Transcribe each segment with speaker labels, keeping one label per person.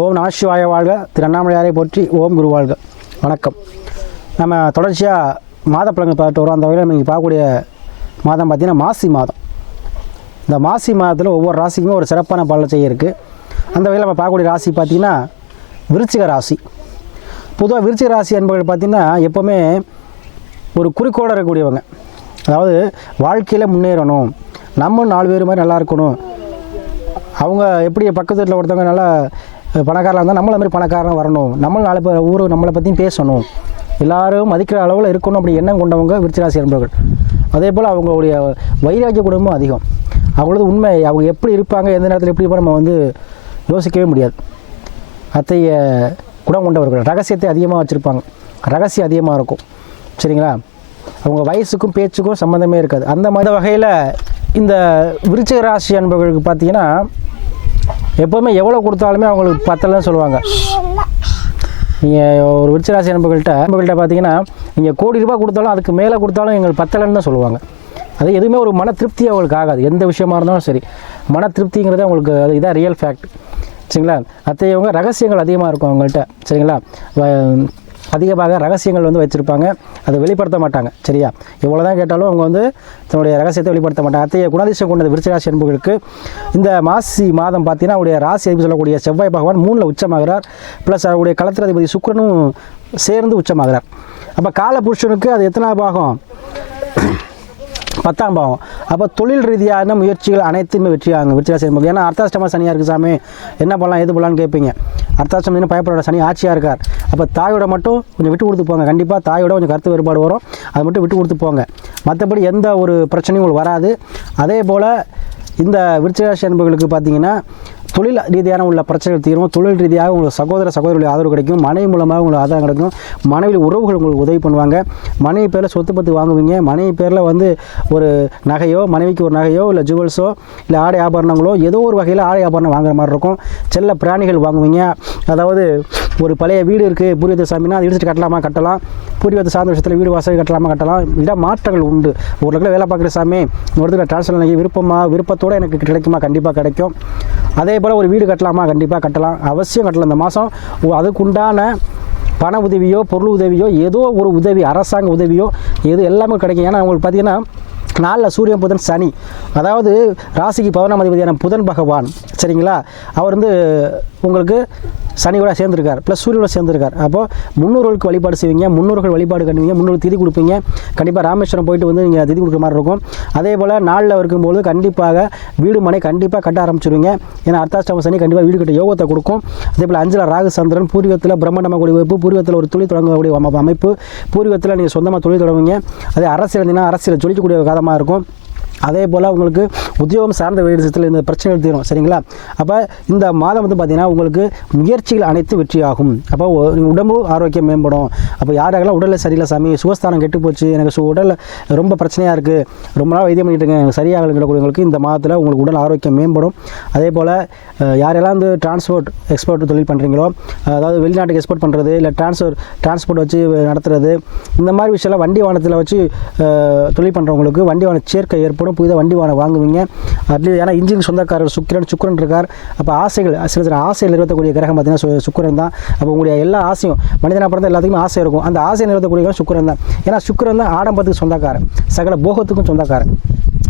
Speaker 1: ஓம் நமசிவாய வாழ்க. திரு அண்ணாமலையாரை போற்றி ஓம் குரு வாழ்க. வணக்கம். நம்ம தொடர்ச்சியாக மாதப்பழங்கள் பார்த்துட்டு வரோம். அந்த வகையில் நம்ம இங்கே பார்க்கக்கூடிய மாதம் பார்த்திங்கன்னா மாசி மாதம். இந்த மாசி மாதத்தில் ஒவ்வொரு ராசிக்குமே ஒரு சிறப்பான பலன் செய்ய இருக்குது அந்த வகையில் நம்ம பார்க்கக்கூடிய ராசி பார்த்திங்கன்னா விருச்சிக ராசி. பொதுவாக விருச்சிக ராசி என்பவர்கள் பார்த்திங்கன்னா எப்போவுமே ஒரு குறிக்கோட இருக்கக்கூடியவங்க. அதாவது வாழ்க்கையில் முன்னேறணும். நம்ம நாலு பேர் மாதிரி நல்லா இருக்கணும். அவங்க எப்படி பக்கத்து வீட்டில் ஒருத்தவங்க நல்லா பணக்காரலாம் இருந்தால் நம்மள மாதிரி பணக்காரன் வரணும். நம்மளும் நாலு பேர் ஊர் நம்மளை பற்றியும் பேசணும். எல்லாரும் மதிக்கிற அளவில் இருக்கணும் அப்படி எண்ணம் கொண்டவங்க விருச்சிராசி என்பவர்கள் அதே போல் அவங்களுடைய வைராக்கிய குடும்பம் அதிகம். அவங்களது உண்மை அவங்க எப்படி இருப்பாங்க எந்த நேரத்தில் எப்படி இருப்பாங்க நம்ம வந்து யோசிக்கவே முடியாது. அத்தகைய குணம் கொண்டவர்கள். ரகசியத்தை அதிகமாக வச்சுருப்பாங்க. ரகசியம் அதிகமாக இருக்கும். சரிங்களா? அவங்க வயசுக்கும் பேச்சுக்கும் சம்மந்தமே இருக்காது. அந்த மாதிரி வகையில் இந்த விருச்சிக ராசி என்பவர்களுக்கு பார்த்தீங்கன்னா எப்போவுமே எவ்வளோ கொடுத்தாலுமே அவங்களுக்கு பத்தலைன்னு சொல்லுவாங்க. நீங்கள் ஒரு விருச்சராசி நண்பர்கள்ட்ட நண்பர்கள்ட்ட பார்த்தீங்கன்னா நீங்கள் கோடி ரூபாய் கொடுத்தாலும் அதுக்கு மேலே கொடுத்தாலும் எங்களுக்கு பத்தலைன்னு தான் சொல்லுவாங்க. அது எதுவுமே ஒரு மன திருப்தி அவங்களுக்கு ஆகாது. எந்த விஷயமா இருந்தாலும் சரி. மன திருப்திங்கிறது அவங்களுக்கு அது இதான் ரியல் ஃபேக்ட் சரிங்களா? அத்தையவங்க ரகசியங்கள் அதிகமாக இருக்கும் அவங்கள்ட்ட. சரிங்களா? அதிகமாக ரகசியங்கள் வந்து வச்சுருப்பாங்க அதை வெளிப்படுத்த மாட்டாங்க. சரியா? எவ்வளோ தான் கேட்டாலும் அவங்க வந்து தன்னுடைய ரகசியத்தை வெளிப்படுத்த மாட்டாங்க. அத்தைய குணாதிசயம் கொண்டது விருச்சராசி என்பவர்களுக்கு இந்த மாசி மாதம் பார்த்தீங்கன்னா அவருடைய ராசி அதிபதி சொல்லக்கூடிய செவ்வாய் பகவான் மூணில் உச்சமாகிறார். ப்ளஸ் அவருடைய களத்திரதிபதி சுக்கரனும் சேர்ந்து உச்சமாகிறார். அப்போ கால புருஷனுக்கு அது எத்தனை பாகம்? பத்தாம் பாவம். அப்போ தொழில் ரீதியான முயற்சிகள் அனைத்துமே வெற்றியாகும் வெற்றியாக செய்ய முடியும் ஏன்னா அர்த்தாஷ்டம சனியாக இருக்குது சாமி. என்ன பண்ணலாம் எது பண்ணலான்னு கேட்பீங்க. அர்த்தாஷ்டமம் பயப்பட சனி ஆட்சியாக இருக்கார். அப்போ தாயோட மட்டும் கொஞ்சம் விட்டு கொடுத்து போங்க. கண்டிப்பாக தாயோட கொஞ்சம் கருத்து வேறுபாடு வரும். அதை மட்டும் விட்டு கொடுத்து போங்க. மற்றபடி எந்த ஒரு பிரச்சனையும் உங்களுக்கு வராது. அதே போல் இந்த விருச்சிகராசி அன்பர்களுக்கு பார்த்தீங்கன்னா தொழில் ரீதியான உள்ள பிரச்சனைகள் தீரும். தொழில் ரீதியாக உங்களுக்கு சகோதர சகோதரிகளுடைய ஆதரவு கிடைக்கும். மனைவி மூலமாக உங்களுக்கு ஆதாரம் கிடைக்கும். மனைவி உறவுகள் உங்களுக்கு உதவி பண்ணுவாங்க. மனைவி பேரில் சொத்து பத்து வாங்குவீங்க. மனைவி பேரில் வந்து ஒரு நகையோ மனைவிக்கு ஒரு நகையோ இல்லை ஜுவல்ஸோ இல்லை ஆடை ஆபரணங்களோ ஏதோ ஒரு வகையில் ஆடை ஆபரணம் வாங்குற மாதிரி இருக்கும். செல்ல பிராணிகள் வாங்குவீங்க. அதாவது ஒரு பழைய வீடு இருக்குது பூர்வீக சாமினா அது இடிச்சிட்டு கட்டலாமா? கட்டலாம். பூர்வீகத்தை சார்ந்த விஷயத்தில் வீடு வாசல் கட்டலாமா? கட்டலாம். இட மாற்றங்கள் உண்டு. ஒரு இடத்துல வேலை பார்க்குற சாமி ஒரு இடத்துல டிரான்ஸ்ஃபர் விருப்பமாக விருப்பத்தோடு எனக்கு கிடைக்குமா? கண்டிப்பாக கிடைக்கும். அதே போல் ஒரு வீடு கட்டலாமா? கண்டிப்பாக கட்டலாம். அவசியம் கட்டலாம் இந்த மாதம் அதுக்குண்டான பண உதவியோ பொருள் உதவியோ ஏதோ ஒரு உதவி அரசாங்க உதவியோ எது எல்லாமே கிடைக்கும். ஏன்னா உங்களுக்கு பார்த்தீங்கன்னா நாளில் சூரியன் புதன் சனி. அதாவது ராசிக்கு பதினொன்றாம் அதிபதியான புதன் பகவான். சரிங்களா? அவர் வந்து உங்களுக்கு சனியோட சேர்ந்துருக்கார் ப்ளஸ் சூரியோட சேர்ந்துருக்கார். அப்போது முன்னோர்களுக்கு வழிபாடு செய்வீங்க முன்னோர்கள் வழிபாடு கண்டுவீங்க முன்னூறு திதி கொடுப்பீங்க. கண்டிப்பாக ராமேஸ்வரம் போயிட்டு வந்து நீங்கள் திதி கொடுக்குற மாதிரி இருக்கும். அதே போல் நாளில் இருக்கும்போது கண்டிப்பாக வீடு மனை கண்டிப்பாக கட்ட ஆரம்பிச்சிருவீங்க. ஏன்னா அர்த்தாஷ்டம சனி கண்டிப்பாக வீடு கட்ட யோகத்தை கொடுக்கும். அதே போல் அஞ்சில் ராகு சந்திரன் பூர்வீகத்தில் பிரம்மண்டமாக கூடிய வைப்பு பூர்வீகத்தில் ஒரு தொழில் தொடங்கக்கூடிய அமைப்பு பூர்வீகத்தில் நீங்கள் சொந்தமாக தொழில் தொடங்குவீங்க. அதே அரசியல் இருந்தீங்கன்னா அரசியல் ஜொலிக்கக்கூடிய காலமாக இருக்கும். அதே போல் உங்களுக்கு உத்தியோகம் சார்ந்த விஷயத்தில் இந்த பிரச்சனைகள் தீரும் சரிங்களா? அப்போ இந்த மாதம் வந்து பார்த்திங்கன்னா உங்களுக்கு முயற்சிகள் அனைத்து வெற்றியாகும். அப்போ உடம்பு ஆரோக்கியம் மேம்படும். அப்போ யாராகலாம் உடலில் சரியில்லை சாமி சுகஸ்தானம் கெட்டு போச்சு எனக்கு சு உடலில் ரொம்ப பிரச்சனையாக இருக்குது ரொம்ப நாள் வைத்தியம் பண்ணிட்டு இருக்கேன் எனக்கு சரியாக இந்த மாதத்தில் உங்களுக்கு உடல் ஆரோக்கியம் மேம்படும். அதே போல் யாரெல்லாம் வந்து டிரான்ஸ்போர்ட் எக்ஸ்போர்ட் தொழில் பண்ணுறீங்களோ அதாவது வெளிநாட்டுக்கு எக்ஸ்போர்ட் பண்ணுறது இல்லை டிரான்ஸ்போர் டிரான்ஸ்போர்ட் வச்சு நடத்துறது இந்த மாதிரி விஷயம்லாம் வண்டி வாகனத்தில் வச்சு தொழில் பண்ணுறவங்களுக்கு வண்டி வாகன சேர்க்கை ஏற்படும். புதிதாக வண்டி வாங்க வாங்குவீங்க. அட்லீஸ்ட் ஏன்னா இன்ஜின் சொந்தக்காரர் சுக்கிரன் சுக்கிரன் இருக்கார். அப்போ ஆசைகள் சில சில ஆசைகள் நிறுத்தக்கூடிய கிரகம் பார்த்தீங்கன்னா சுக்கரன் தான். அப்போ உங்களுடைய எல்லா ஆசையும் மனிதனாக பிறந்த எல்லாத்துக்குமே ஆசை இருக்கும். அந்த ஆசையை நிறுத்தக்கூடிய சுக்கரன் தான். ஏன்னா சுக்கரன் தான் ஆடம்பரத்துக்கு சொந்தக்காரன் சகல போகத்துக்கும் சொந்தக்காரன்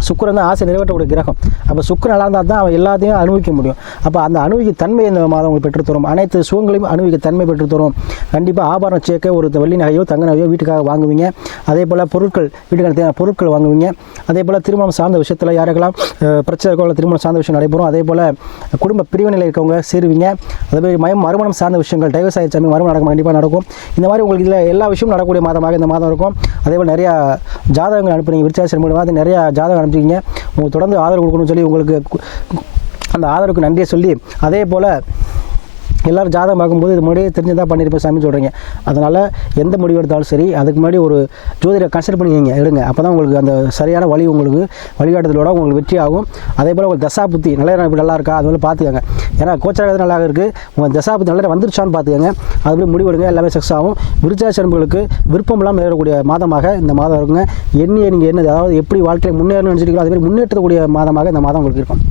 Speaker 1: சுக்கரன் தான் ஆசை நிறைவேற்றக்கூடிய கிரகம். அப்போ சுக்கரன் நல்லா இருந்தால் தான் அவன் எல்லாத்தையும் அனுபவிக்க முடியும். அப்போ அந்த அனுபவிக்க தன்மை இந்த மாதம் உங்களுக்கு பெற்றுத்தரும் அனைத்து சுகங்களையும் அனுபவிக்க தன்மை பெற்றுத்தரும் கண்டிப்பாக ஆபரண சேர்க்கை ஒரு வெள்ளி நகையோ தங்க நகையோ வீட்டுக்காக வாங்குவீங்க. அதே போல் பொருட்கள் வீட்டுக்கான தேவையான பொருட்கள் வாங்குவீங்க. அதே போல் திருமணம் சார்ந்த விஷயத்தில் யாருக்கெல்லாம் அஹ், பிரச்சனை திருமணம் சார்ந்த விஷயம் நடைபெறும் அதே போல் குடும்ப பிரிவினையில் இருக்கவங்க சேருவீங்க. அதே மாதிரி மயம் மறுமணம் சார்ந்த விஷயங்கள் டைவர்ஸ் ஆகிடுச்சு மறுமணம் நடக்கும் கண்டிப்பாக நடக்கும். இந்த மாதிரி உங்களுக்கு இதில் எல்லா விஷயமும் நடக்கக்கூடிய மாதமாக இந்த மாதம் இருக்கும். அதே போல் நிறையா ஜாதகங்கள் அனுப்புறீங்க. விருச்சாசன் மூலமாக நிறையா ஜாதகம் அனுப்பிச்சிங்க உங்களுக்கு தொடர்ந்து ஆதரவு கொடுக்கணும்னு சொல்லி உங்களுக்கு அந்த ஆதரவுக்கு நன்றியை சொல்லி அதே போல் எல்லாரும் ஜாதகம் பார்க்கும்போது இது முன்னாடியே தெரிஞ்சதாக பண்ணியிருப்பேன் சாமி சொல்கிறீங்க அதனால் எந்த முடிவு எடுத்தாலும் சரி அதுக்கு முன்னாடி ஒரு ஜோதிடரை கன்சல்ட் பண்ணிக்கிங்க எடுங்க. அப்போ தான் உங்களுக்கு அந்த சரியான வழி உங்களுக்கு வழிகாட்டுதலோட உங்களுக்கு வெற்றி ஆகும் அதே போல் உங்களுக்கு தசா புத்தி நல்ல நேரம் இப்படி நல்லா இருக்கா? அது போல் பார்த்துக்கங்க ஏன்னா கோச்சராக நல்லா இருக்குது உங்கள் தசா புத்தி நல்ல நேரம் வந்துருச்சான்னு பார்த்துக்கங்க அதுபடி முடிவெடுங்க எல்லாமே சக்ஸஸ் ஆகும். விருச்சாசனங்களுக்கு விருப்பம் இல்லாமல் ஏறக்கூடிய மாதமாக இந்த மாதம் இருக்குங்க. எண்ணியை நீங்கள் என்ன அதாவது எப்படி வாழ்க்கையை முன்னேறணும்னு நினச்சிருக்கீங்களோ அதே மாதிரி முன்னேற்றக்கூடிய மாதமாக இந்த மாதம் உங்களுக்கு இருக்கும்.